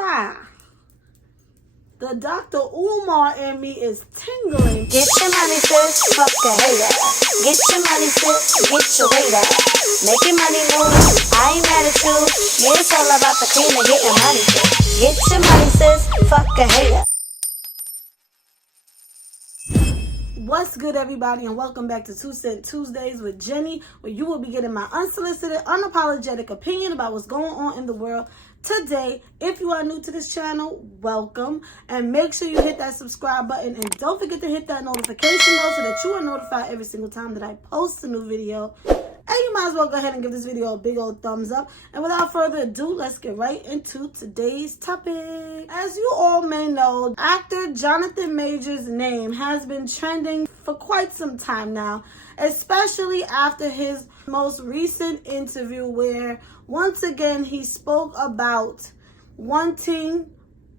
lie. The Dr. Omar in me is tingling. Get your money, sis. Fuck a hater. Get your money, sis. Get your weight up. Making money move. I ain't mad at you. Yeah, it's all about the cream and getting money, sis. Get your money, sis. Fuck a hater. What's good, everybody, and welcome back to 2 Cent Tuesdays with Jenny, where you will be getting my unsolicited, unapologetic opinion about what's going on in the world today. If you are new to this channel, welcome, and make sure you hit that subscribe button, and don't forget to hit that notification bell so that you are notified every single time that I post a new video. And you might as well go ahead and give this video a big old thumbs up. And without further ado, let's get right into today's topic. As you all may know, actor Jonathan Majors' name has been trending for quite some time now, especially after his most recent interview where once again he spoke about wanting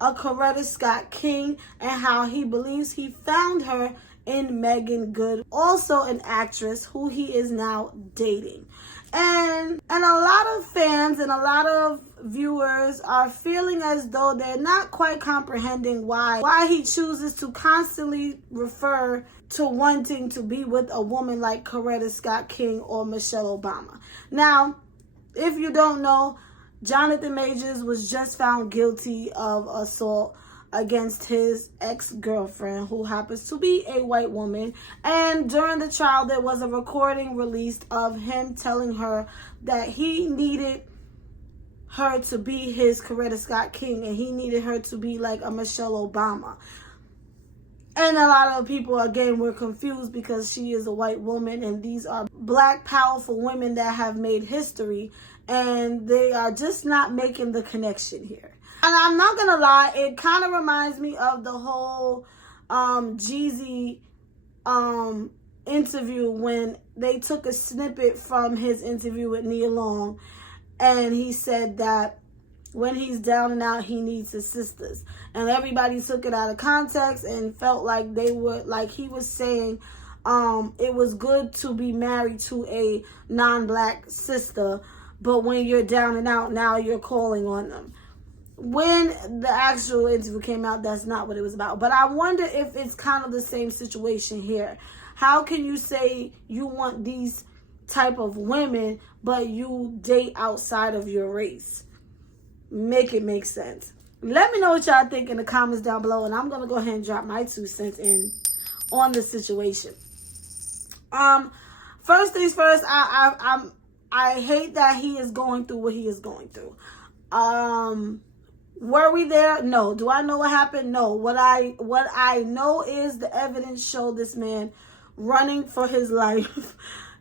a Coretta Scott King and how he believes he found her in Megan Good, also an actress who he is now dating. And a lot of fans and a lot of viewers are feeling as though they're not quite comprehending why he chooses to constantly refer to wanting to be with a woman like Coretta Scott King or Michelle Obama. Now, if you don't know, Jonathan Majors was just found guilty of assault against his ex-girlfriend, who happens to be a white woman. And during the trial, there was a recording released of him telling her that he needed her to be his Coretta Scott King and he needed her to be like a Michelle Obama. And a lot of people, again, were confused because she is a white woman and these are black, powerful women that have made history, and they are just not making the connection here. And I'm not going to lie, it kind of reminds me of the whole Jeezy interview when they took a snippet from his interview with Nia Long, and he said that when he's down and out, he needs his sisters. And everybody took it out of context and felt like they were, like he was saying it was good to be married to a non-black sister, but when you're down and out, now you're calling on them. When the actual interview came out, that's not what it was about. But I wonder if it's kind of the same situation here. How can you say you want these type of women, but you date outside of your race? Make it make sense. Let me know what y'all think in the comments down below, and I'm going to go ahead and drop my 2 cents in on the situation. First things first, I hate that he is going through what he is going through. Were we there? No. Do I know what happened? No. What I know is the evidence showed this man running for his life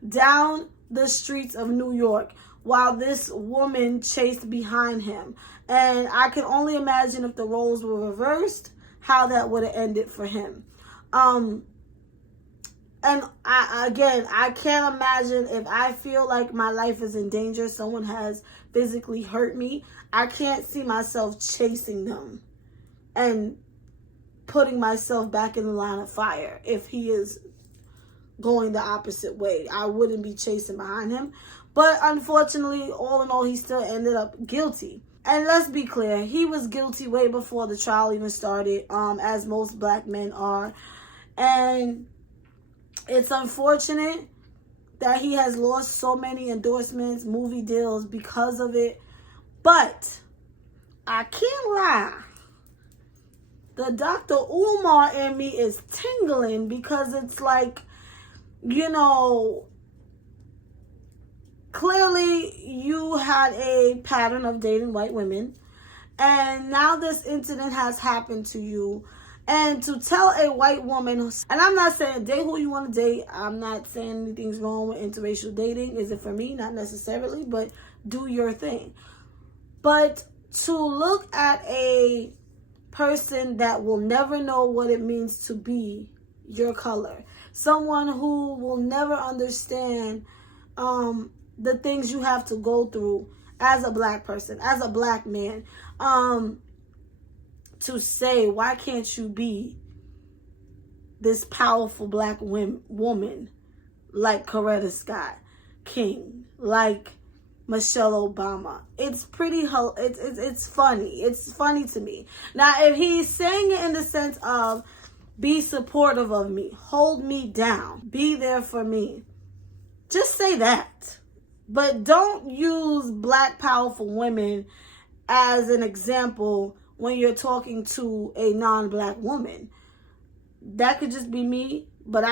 down the streets of New York while this woman chased behind him. And I can only imagine if the roles were reversed, how that would have ended for him. And I can't imagine if I feel like my life is in danger, someone has physically hurt me, I can't see myself chasing them and putting myself back in the line of fire. If he is going the opposite way, I wouldn't be chasing behind him. But unfortunately, all in all, he still ended up guilty. And let's be clear, he was guilty way before the trial even started, as most black men are. And it's unfortunate that he has lost so many endorsements, movie deals because of it. But I can't lie. The Dr. Omar in me is tingling because it's like, you know, clearly you had a pattern of dating white women, and now this incident has happened to you. And to tell a white woman, and I'm not saying date who you want to date. I'm not saying anything's wrong with interracial dating. Is it for me? Not necessarily, but do your thing. But to look at a person that will never know what it means to be your color, someone who will never understand the things you have to go through as a black person, as a black man, to say, why can't you be this powerful black woman like Coretta Scott King, like Michelle Obama. It's pretty, it's funny. It's funny to me. Now, if he's saying it in the sense of be supportive of me, hold me down, be there for me, just say that. But don't use black powerful women as an example when you're talking to a non-black woman. That could just be me, but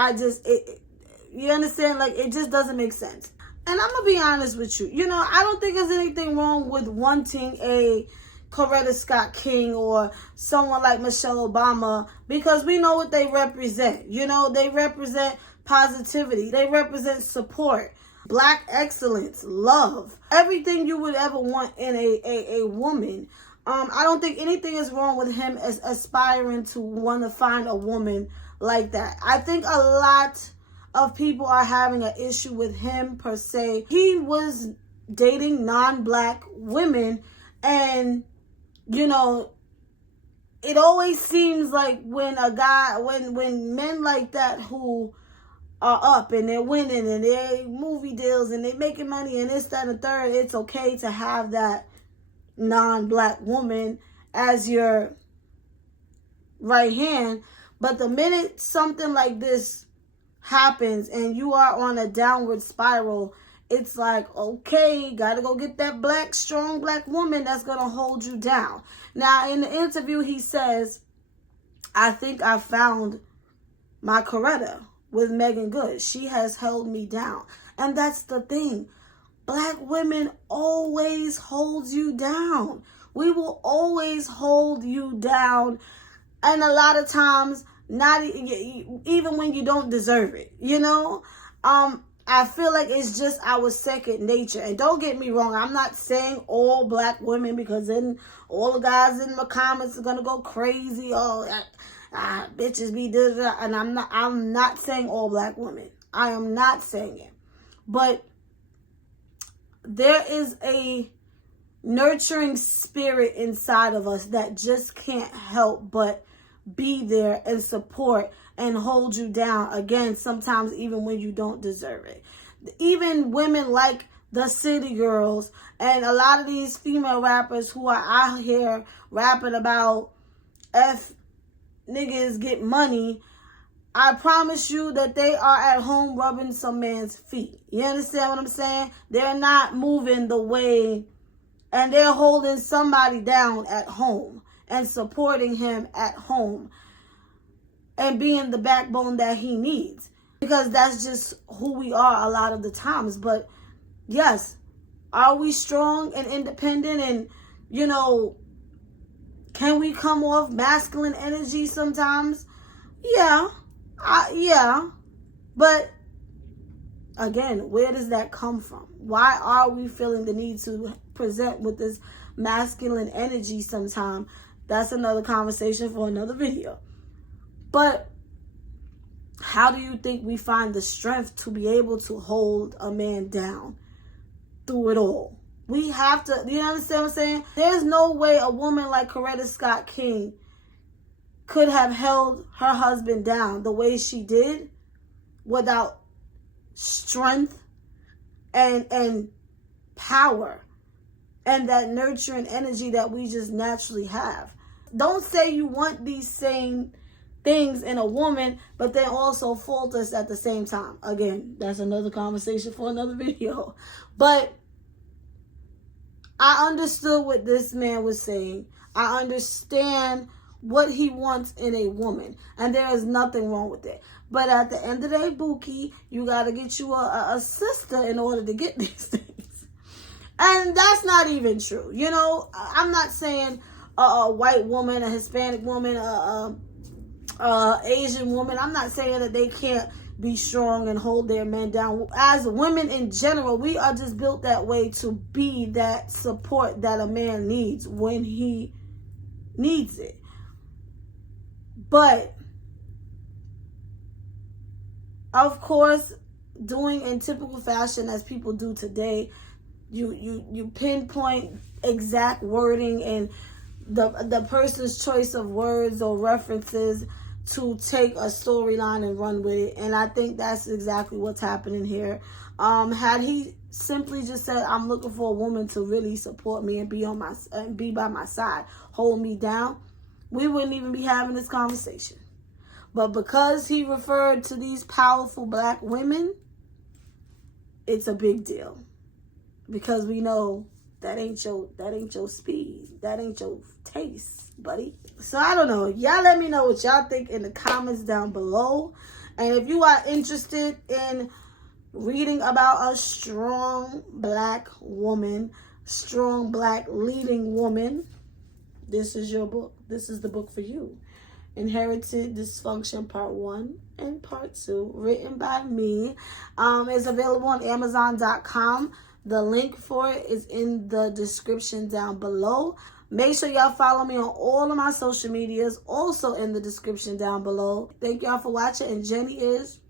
you understand? Like, it just doesn't make sense. And I'm going to be honest with you. You know, I don't think there's anything wrong with wanting a Coretta Scott King or someone like Michelle Obama, because we know what they represent. You know, they represent positivity. They represent support, black excellence, love, everything you would ever want in a woman. I don't think anything is wrong with him as aspiring to want to find a woman like that. I think a lot of people are having an issue with him per se. He was dating non-black women, and you know, it always seems like when men like that who are up and they're winning and they're movie deals and they're making money and this, that, and the third, it's okay to have that non-black woman as your right hand. But the minute something like this happens and you are on a downward spiral, it's like, okay, gotta go get that strong black woman that's gonna hold you down. Now, in the interview, he says, I think I found my Coretta with Megan Good. She has held me down. And that's the thing. Black women always hold you down. We will always hold you down. And a lot of times, not even when you don't deserve it, you know? I feel like it's just our second nature. And don't get me wrong, I'm not saying all black women, because then all the guys in the comments are gonna go crazy. Oh, bitches be this, and I'm not saying all black women. I am not saying it. But there is a nurturing spirit inside of us that just can't help but be there and support and hold you down, again, sometimes even when you don't deserve it. Even women like the City Girls and a lot of these female rappers who are out here rapping about F niggas get money, I promise you that they are at home rubbing some man's feet. You understand what I'm saying? They're not moving the way, and they're holding somebody down at home and supporting him at home and being the backbone that he needs, because that's just who we are a lot of the times. But yes, are we strong and independent, and you know, can we come off masculine energy sometimes? Yeah. But again, where does that come from? Why are we feeling the need to present with this masculine energy sometimes? That's another conversation for another video. But how do you think we find the strength to be able to hold a man down through it all? We have to, you understand what I'm saying? There's no way a woman like Coretta Scott King could have held her husband down the way she did without strength and power and that nurturing energy that we just naturally have. Don't say you want these same things in a woman, but then also fault us at the same time. Again, that's another conversation for another video. But I understood what this man was saying. I understand what he wants in a woman, and there is nothing wrong with it. But at the end of the day, Bookie, you got to get you a sister in order to get these things. And that's not even true. You know, I'm not saying a white woman, a Hispanic woman, Asian woman, I'm not saying that they can't be strong and hold their men down. As women in general, we are just built that way to be that support that a man needs when he needs it. But of course, doing in typical fashion as people do today, you pinpoint exact wording and the person's choice of words or references to take a storyline and run with it. And I think that's exactly what's happening here. Had he simply just said, I'm looking for a woman to really support me and be by my side, hold me down, we wouldn't even be having this conversation. But because he referred to these powerful black women, it's a big deal. Because we know that ain't your speed. That ain't your taste, buddy. So I don't know. Y'all let me know what y'all think in the comments down below. And if you are interested in reading about a strong black woman, strong black leading woman, this is your book. This is the book for you. Inherited Dysfunction Part 1 and Part 2, written by me. It's available on Amazon.com. The link for it is in the description down below. Make sure y'all follow me on all of my social medias, also in the description down below. Thank y'all for watching, and Jenny is